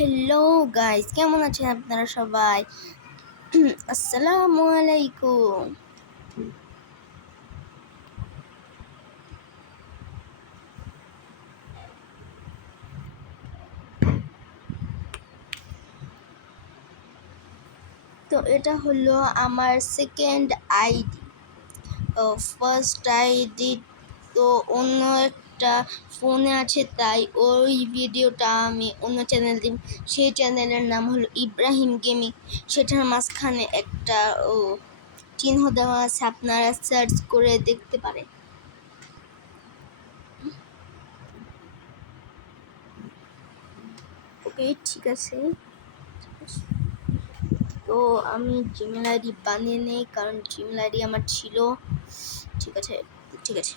Hello guys, কেমন আছেন আপনারা সবাই? আসসালামু আলাইকুম। তো এটা হলো আমার সেকেন্ড আইডি। ফার্স্ট আইডি তো অন্য একটা ফোনে আছে, তাই ওই ভিডিওটা আমি অন্য চ্যানেল দিই। সেই চ্যানেলের নাম হলো ইব্রাহিম গেমিং। সেটার মাঝখানে একটা চিহ্ন দেওয়া আছে, আপনারা সার্চ করে দেখতে পারেন। ওকে, ঠিক আছে। তো আমি জিমেল আইডি বানিয়ে নেই, কারণ জিমেল আইডি আমার ছিল। ঠিক আছে, ঠিক আছে।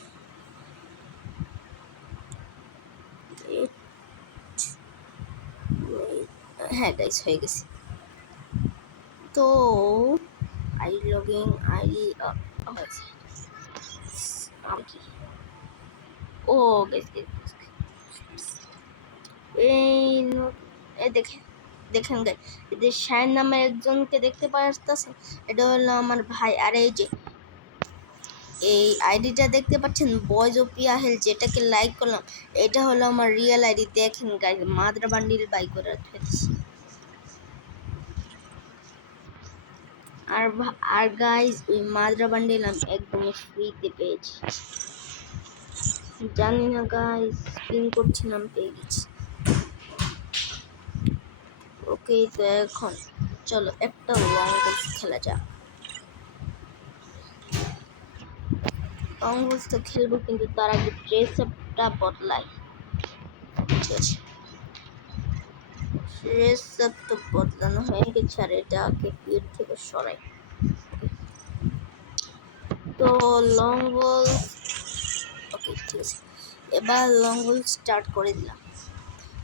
হ্যাঁ গাইস, হয়ে গেছে। তো আইডি লগইন আইডি কি ও গাইস, এই দেখেন দেখেন গাইস, এদের শাইন নামের একজনকে দেখতে পাচ্ছেন, এটা হলো আমার ভাই। আর এই আইডিটা দেখতে পাচ্ছেন, বয়েজ ও পিয়াহেল, যেটাকে লাইক করলাম, এটা হলো আমার রিয়েল আইডি। দেখেন গাইস, মাদ্রা বান্ডিল বাই করে ফেলছি। আর গাইস, ওই মাদ্রা বান্ডিল আমি একদম ফ্রিতে পেয়েছি। জানি না গাইস, স্পিন করছিলাম, পেয়ে গেছি। ওকে, তো এখন চলো একটা লং গোলস খেলা যাক। লং গোলস তো খেলবো, কিন্তু তার আগে ড্রেস আপটা বদলাই। ঠিক আছে, ড্রেস আপ তো বদলানো হয়ে গেছে, আর এটাকে পিঠ থেকে সরাই। তো লং গোলস, ওকে ঠিক আছে, এবার লং গোলস স্টার্ট করে দিলাম।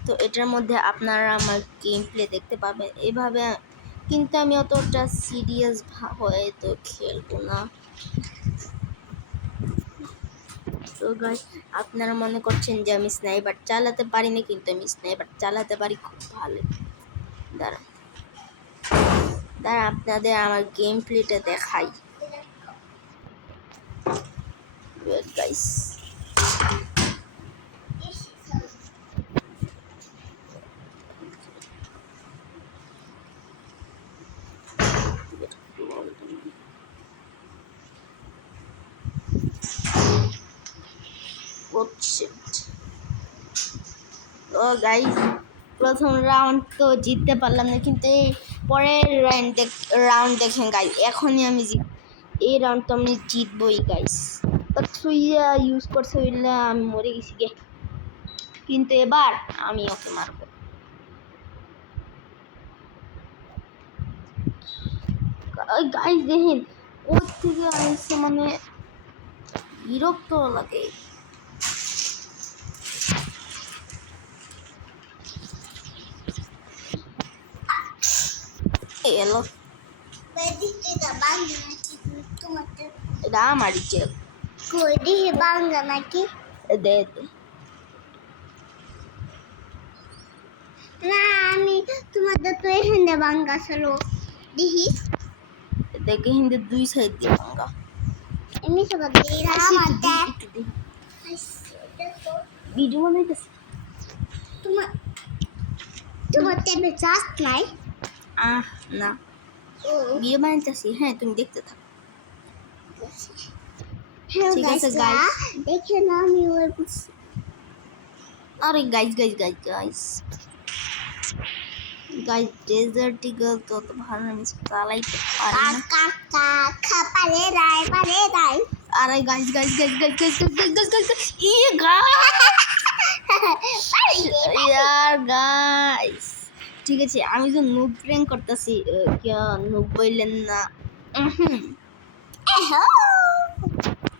তো এটার মধ্যে আপনারা আমার গেম প্লে দেখতে পাবেন এভাবে, কিন্তু আমি অতটা সিরিয়াস হয়ে তো খেলবো না। তো গাইস, আপনারা মনে করছেন যে আমি স্নাইপার চালাতে পারি না, কিন্তু আমি স্নাইপার চালাতে পারি খুব ভালো। দাঁড়া দাঁড়া আপনাদের আমার গেম প্লেটা দেখাই। গাইস, তো গাইস, প্রথম রাউন্ড তো জিততে পারলাম না, কিন্তু এই পরের রাউন্ড দেখেন গাইস, এখনই আমি এই রাউন্ড তো আমি জিতবই গাইস। থ্রিয়া ইউজ করছে হইলে আমি মরে গেছি গে, কিন্তু এবার আমি ওকে মারবো। গাইস দেখেন, ওর থেকে আসছে, মানে বিরক্ত লাগে। এলো এটা আমারই চেক বাংলা নাকি, দে দে না, আমি তোমাদের তো এখানে বাঙ্গা ছিল দেখি, দেখে হিন্দে দুই সাইড দিয়ে বাঙ্গা। এমনি সব ভিডিও বানাইতেছি। তোমার টেবিল জাস্ট নাই না, ভিডিও বানাইতেছি। হ্যাঁ, তুমি দেখতে থাকো। ঠিক আছে গাইস, দেখে না আমি ওর, আরে guys guys guys guys guys, desert eagle তো ভালো আমি চালাইতে পারি না। কাকা খাপারে রাই পারে রাই। আরে guys guys guys guys guys guys guys guys ই গাইস ইয়ার গাইস, ঠিক আছে, আমি তো নুব প্র্যাঙ্ক করতেছি, কেউ নুব বললেন না।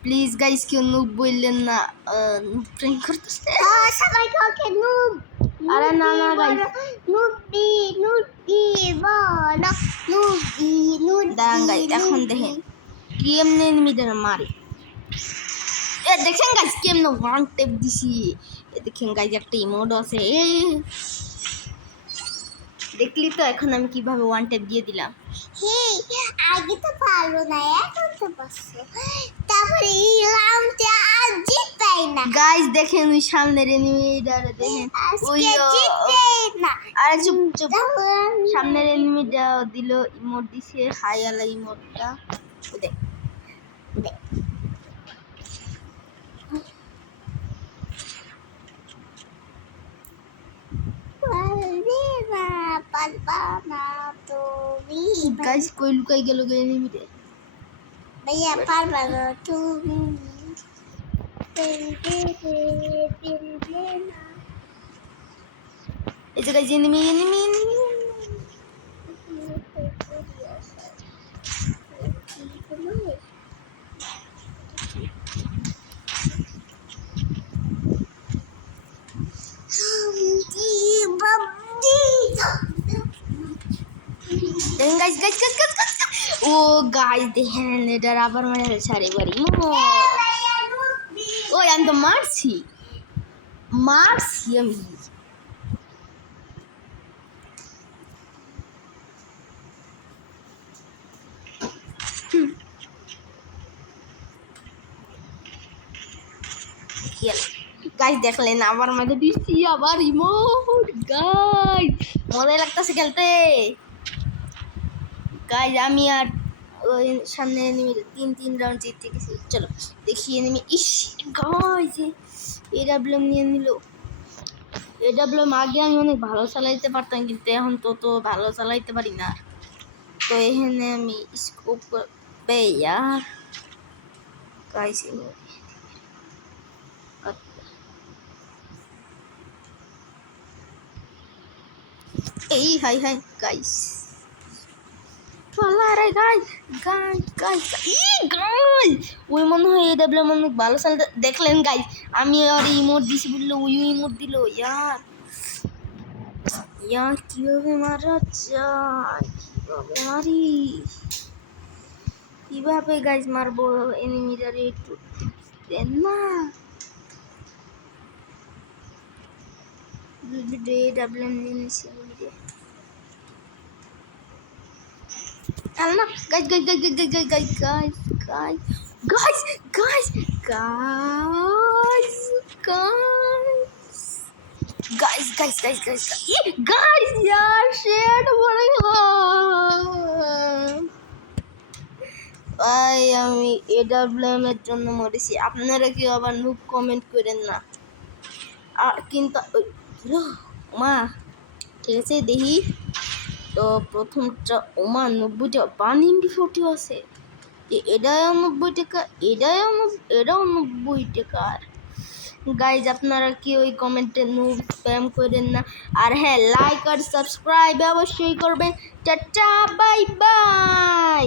প্লিজ গাইস, কেউ নুব বললেন না, নুব প্র্যাঙ্ক করতেছে সবাইকে। ওকে নুব, আরে না না গাইস, নুবি নুবি বলো নুবি নুবি। দাঁড়ান গাইস, এখন দেখেন কেমনে এনিমিদের মারে। এ দেখেন গাইস, কেমনে ওয়ান টেপ দিছি। এ দেখেন গাইস, একটা ইমোট আছে। দেখলি তো এখন আমি কিভাবে ওয়ান ট্যাপ দিয়ে দিলাম। হেই, আগে তো পারলো না, এখন তো পারছো। তারপরে এই রাউন্ডে আর জিতবেই না। গাইস দেখেন ওই সামনের এনিমিটার দেখেন, ওই আজকে জিতবেই না। আরে চুপ চুপ, সামনের এনিমিটা দিল ইমোট দিছে, হাই আলা ইমোটটা দেখ দেখ। পারবে না, পারবা না তুমি। গাইস কই লুকাই গেল গে এনিমিটা? ভাইয়া পারবা না তুমি। পারবে না। এই যে গাইস এনিমি এনিমি এনিমি। দেখেন guys guys guys guys guys, ও গাইস দেখেন এটার আবার মানে সারি বাড়ি ওই আমি তো মারছি আমি। গাইস দেখলেন আবার মধ্যে দিচ্ছি আবার ইমোট। গাইস মজাই লাগতেছে খেলতে। গাইস আমি আর ওই সামনে এনিমি তিন রাউন্ড জিতে গেছি। চলো দেখি এনিমি। ইস গাইস এডাব্লিউএম নিয়ে নিল। এডাব্লিউএম আগে আমি অনেক ভালো চালাইতে পারতাম, কিন্তু এখন তো ভালো চালাইতে পারি না। তো এখানে আমি স্কোপ পেয়ে আর গাইস এই হাই হাই গাইস আরে গাইস গাইস গাইস গাইস ওই মনে হয় এডাব্লিউএম অনেক ভালো চালাতে। দেখলেন গাইস আমি আর ইমোট দিছি বললো ওই ইমোট দিল। ইয়ার কিভাবে মারা যায়, কিভাবে মারি, কিভাবে গাইস মারবো এনিমিটার একটু দেন না। এডাব্লিউএম নিয়ে নিছি না guys guys guys guys guys guys guys guys guys guys guys guys guys guys यार शेड পড়ে গেল। ভাই আমি এডাব্লিউএম এর জন্য মরেছি। আপনারা কি আবার নুব কমেন্ট করেন না কিন্তু মা ঠিক আছে দেখি তো প্রথমটা ওমা 90টা 140 আছে। এটাও 90 টাকা, এটাও 90 টাকার। গাইজ আপনারা কি ওই কমেন্টে স্প্যাম করেন না। আর হ্যাঁ লাইক আর সাবস্ক্রাইব অবশ্যই করবেন। Tata bye bye.